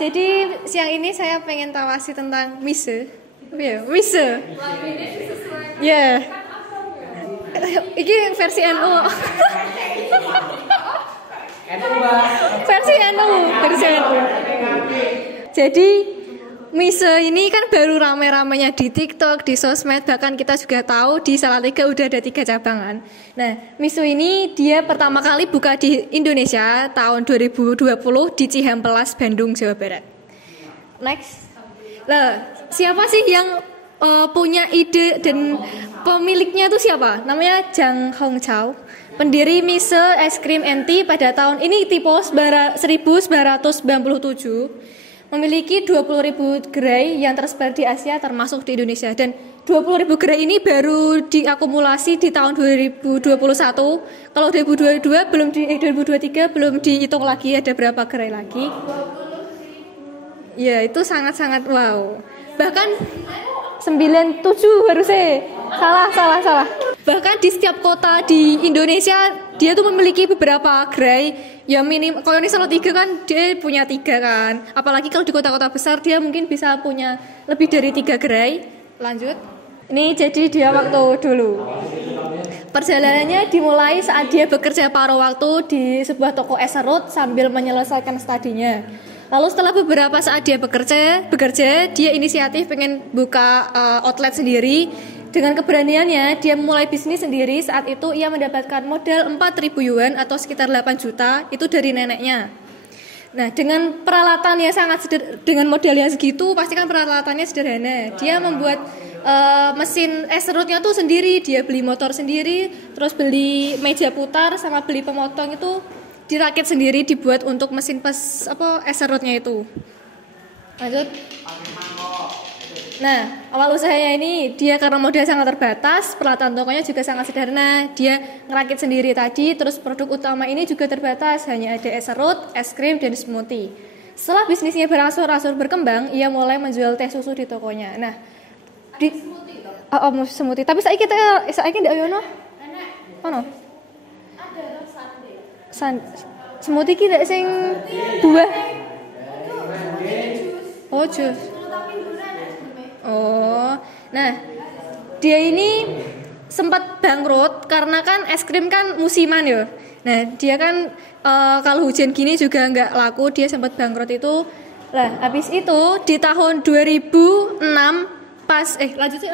Jadi siang ini saya pengen tawasi tentang mise. Ya, mise. Ya. Ini versi NU. Versi NU. Jadi mise ini kan baru rame-ramenya di TikTok, di sosmed, bahkan kita juga tahu di Salatiga udah ada 3 cabangan. Nah, mise ini dia pertama kali buka di Indonesia tahun 2020 di Cihampelas, Bandung, Jawa Barat. Next. Lah, siapa sih yang punya ide dan pemiliknya itu siapa? Namanya Jang Hongchao, pendiri mise es krim NT pada tahun ini tipe 1997. Memiliki 20.000 gerai yang tersebar di Asia termasuk di Indonesia, dan 20.000 gerai ini baru diakumulasi di tahun 2021. Kalau 2022 belum 2023 belum dihitung lagi ada berapa gerai lagi. Ya, itu sangat-sangat wow. Bahkan 97 harusnya. Salah. Bahkan di setiap kota di Indonesia dia tuh memiliki beberapa gerai. Ya minim, kalau ini Salatiga kan dia punya 3 kan. Apalagi kalau di kota-kota besar dia mungkin bisa punya lebih dari 3 gerai. Lanjut. Ini jadi dia waktu dulu. Perjalanannya dimulai saat dia bekerja paruh waktu di sebuah toko es serut sambil menyelesaikan studinya. Lalu setelah beberapa saat dia bekerja, dia inisiatif pengen buka outlet sendiri. Dengan keberaniannya, dia memulai bisnis sendiri. Saat itu ia mendapatkan modal 4.000 yuan atau sekitar 8 juta, itu dari neneknya. Nah, dengan peralatan yang dengan modal yang segitu, pasti kan peralatannya sederhana. Dia membuat mesin es serutnya tuh sendiri, dia beli motor sendiri, terus beli meja putar sama beli pemotong itu dirakit sendiri, dibuat untuk mesin es serutnya itu. Lanjut. Nah, awal usahanya ini dia karena modal sangat terbatas, peralatan tokonya juga sangat sederhana. Dia ngerakit sendiri tadi, terus produk utama ini juga terbatas, hanya ada es serut, es krim, dan smoothie. Setelah bisnisnya berangsur-angsur berkembang, ia mulai menjual teh susu di tokonya. Nah, di smoothie. Tapi saiki ndak ono. Ono. Smoothie ki ndak sing buah. Oh, jus. Oh, nah dia ini sempat bangkrut karena kan es krim kan musiman ya. Nah dia kan kalau hujan gini juga nggak laku, dia sempat bangkrut itu. Lah habis itu di tahun 2006 lanjut sih.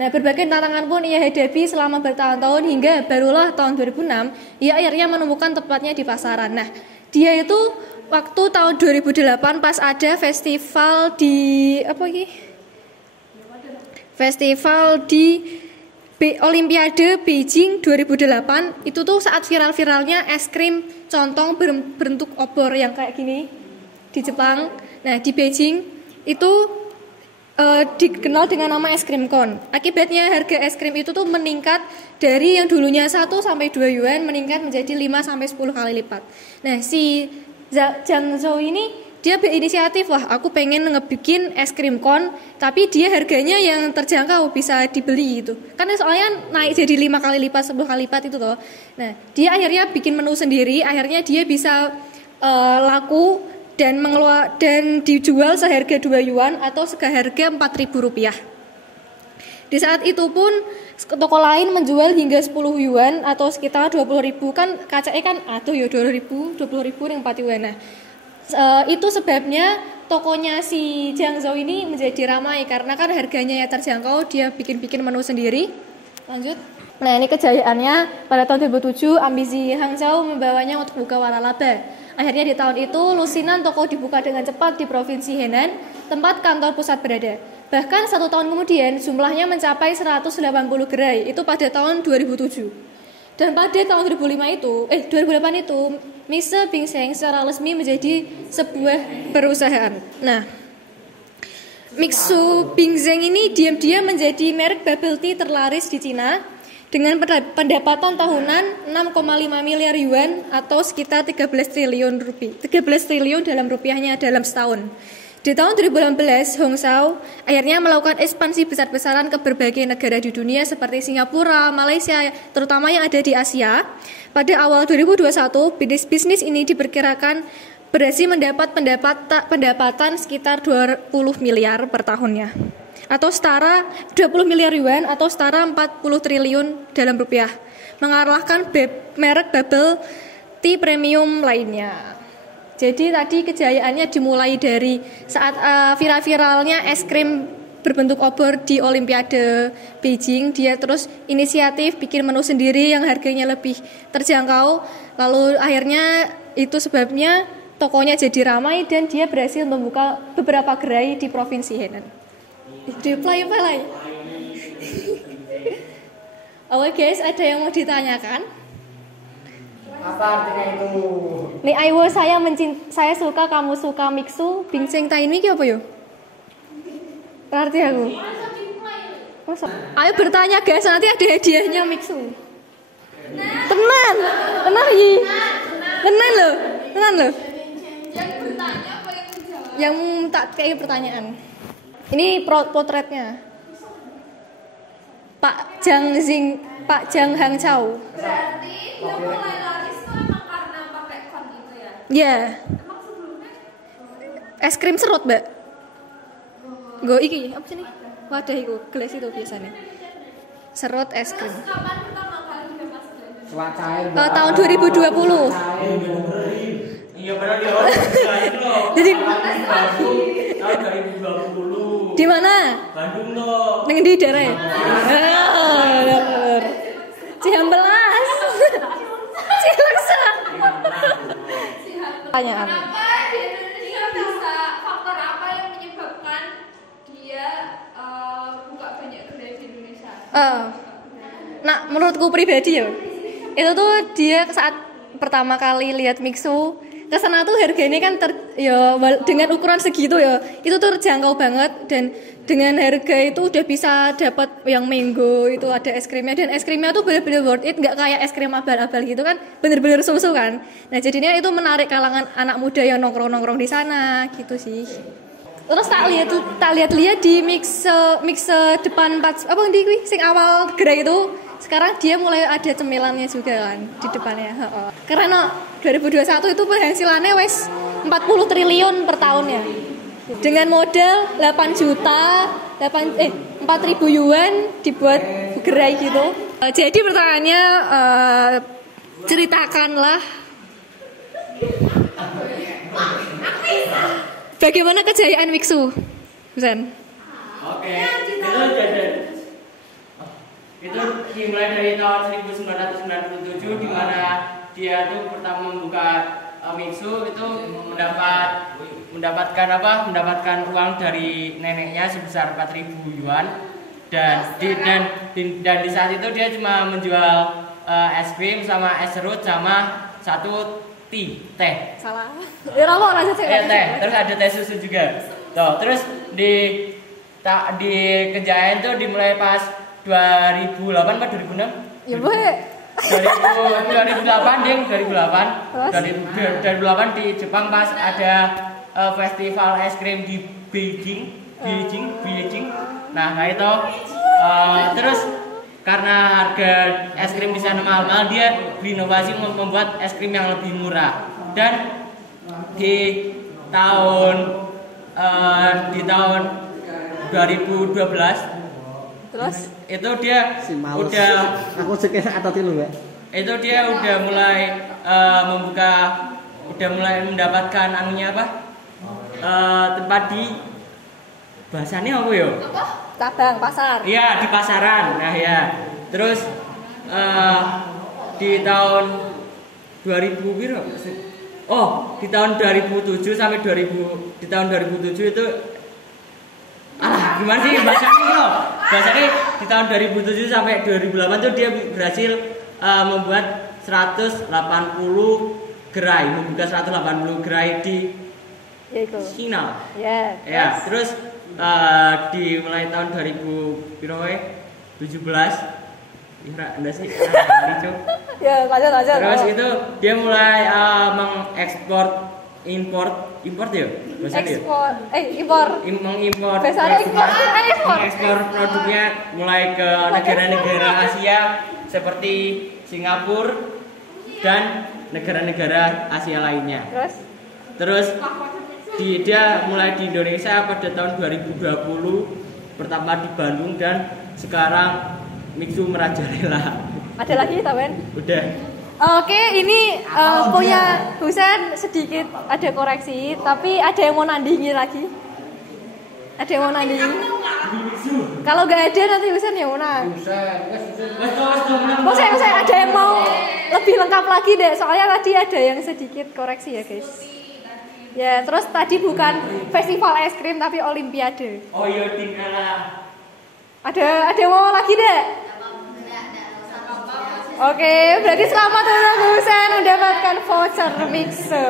Nah berbagai tantangan pun ia hadapi selama bertahun-tahun hingga barulah tahun 2006 ia akhirnya menemukan tempatnya di pasaran. Nah dia itu waktu tahun 2008 pas ada festival di Olimpiade Beijing 2008, itu tuh saat viral-viralnya es krim contong berbentuk obor yang kayak gini di Jepang. Nah di Beijing itu dikenal dengan nama es krim cone. Akibatnya harga es krim itu tuh meningkat dari yang dulunya 1-2 yuan meningkat menjadi 5-10 kali lipat. Nah si Jang Zhou ini dia berinisiatif, wah aku pengen ngebikin es krim cone tapi dia harganya yang terjangkau, bisa dibeli gitu. Karena soalnya naik jadi 5 kali lipat, 10 kali lipat itu toh. Nah, dia akhirnya bikin menu sendiri, akhirnya dia bisa laku dan dijual seharga 2 yuan atau seharga 4.000 rupiah. Di saat itu pun toko lain menjual hingga 10 yuan atau sekitar 20.000 kan kacanya kan 20.000 yang 4 yuan. Nah, itu sebabnya tokonya si Jang Zhou ini menjadi ramai karena kan harganya yang terjangkau, dia bikin menu sendiri. Lanjut. Nah ini kejayaannya pada tahun 2007 ambisi Hang Zhou membawanya untuk buka waralaba. Akhirnya di tahun itu lusinan toko dibuka dengan cepat di provinsi Henan, tempat kantor pusat berada. Bahkan 1 tahun kemudian jumlahnya mencapai 180 gerai, itu pada tahun 2007. Dan pada tahun 2008 itu Mise Bingseng secara resmi menjadi sebuah perusahaan. Nah, Mixu Bingseng ini diam-diam menjadi merek bubble tea terlaris di Cina dengan pendapatan tahunan 6,5 miliar yuan atau sekitar 13 triliun dalam rupiahnya dalam setahun. Di tahun 2018, Hong Shao akhirnya melakukan ekspansi besar-besaran ke berbagai negara di dunia seperti Singapura, Malaysia, terutama yang ada di Asia. Pada awal 2021, bisnis ini diperkirakan berhasil mendapat pendapatan sekitar 20 miliar per tahunnya. Atau setara 20 miliar yuan atau setara 40 triliun dalam rupiah. Mengalahkan merek bubble tea premium lainnya. Jadi tadi kejayaannya dimulai dari saat viral-viralnya es krim berbentuk obor di Olimpiade Beijing. Dia terus inisiatif bikin menu sendiri yang harganya lebih terjangkau. Lalu akhirnya itu sebabnya tokonya jadi ramai dan dia berhasil membuka beberapa gerai di provinsi Henan. Play. Oke guys, ada yang mau ditanyakan? Apa artinya itu? Nih Aiwo saya suka, kamu suka, Mixu, Bingseng Tainmi apa yo? Berarti aku. Ayo bertanya guys, nanti ada hadiahnya Mixu. Tenan loh. Yang bertanya apa yang menjawab? Yang tak kayak pertanyaan. Ini potretnya. Pak Jang Hangzhou. Berarti dia mulai laris tuh emang karena pakai kon gitu ya? Ya. Emang sebelumnya? Es krim serut, Mbak. Go iki apa sih nih? Wadah iku, gelas itu biasanya. Serut es krim. Terus kapan pertama kali dia masuk Indonesia? Cuaca Tahun 2020. Iya benar dia orang loh. Jadi Tahun 2020. di mana? Bandung loh. Neng di daerah ya? Cihampelas. Cilaksa. Pertanyaan. Kenapa di Indonesia bisa faktor apa yang menyebabkan dia buka banyak gerai di Indonesia? Nah, menurutku pribadi ya, itu tuh dia saat pertama kali lihat Mixu kesana tuh harganya kan dengan ukuran segitu ya, itu tuh terjangkau banget dan dengan harga itu udah bisa dapat yang mango itu ada es krimnya dan es krimnya tuh bener-bener worth it, nggak kayak es krim abal-abal gitu kan, bener-bener susu kan. Nah jadinya itu menarik kalangan anak muda yang nongkrong-nongkrong di sana gitu sih. Terus tak lihat di mix depan apa ndi sing awal gerai itu sekarang dia mulai ada cemilannya juga kan di depannya. Karena 2021 itu penghasilannya wes 40 triliun per tahunnya. Dengan modal 4.000 yuan dibuat gerai gitu. Jadi pertanyaannya ceritakanlah bagaimana kejayaan Mixu, Busan? Oke, itu dimulai dari tahun 1997 di mana dia tuh pertama membuka Mixu itu mendapatkan uang dari neneknya sebesar 4.000 yuan dan di saat itu dia cuma menjual es krim sama es serut sama satu teh. Salah. Ya rawo lah Teh. Terus ada teh susu juga. Tuh, terus di kejayaan tuh dimulai pas 2008 atau 2006? Ya boleh. 2008 ding, 2008. Terus? 2008 di Jepang pas ada festival es krim di Beijing. Nah itu terus karena harga es krim di sana mahal, dia berinovasi membuat es krim yang lebih murah. Dan di tahun 2012 Terus itu dia udah aku sekira atau tilu ya. Itu dia udah mulai mendapatkan anunya apa? Tempat di bahasanya apa ya? cabang pasar. Iya, di pasaran. Nah ya. Terus di tahun 2000 piro? Oh, di tahun 2007 sampai di tahun 2007 itu gimana sih bahasanya loh? Bahasanya di tahun 2007 sampai 2008 tuh dia berhasil membuat 180 gerai, membuka 180 gerai di China. Ya, terus di mulai tahun 2017 Anda sih Ya, lanjut. terus itu dia mulai import ya bahasanya Impor. mengimpor Bahasanya ekspor. mengekspor produknya mulai ke negara-negara Asia seperti Singapura dan negara-negara Asia lainnya. Terus Terus dia mulai di Indonesia pada tahun 2020, pertama di Bandung dan sekarang Mixu merajalela. Ada lagi, Tawen? Udah. Oke, ini punya Husen sedikit ada koreksi, tapi ada yang mau nandingi lagi. Ada yang mau nandingi? Kalau nggak ada nanti Husen yang menang. Saya ada yang mau lebih lengkap lagi deh, soalnya tadi ada yang sedikit koreksi ya guys. Ya, terus tadi bukan festival es krim tapi olimpiade. Oh iya, tinggal. Ada yang mau lagi deh? Oke, berarti selamat untuk Husen mendapatkan voucher Mixu.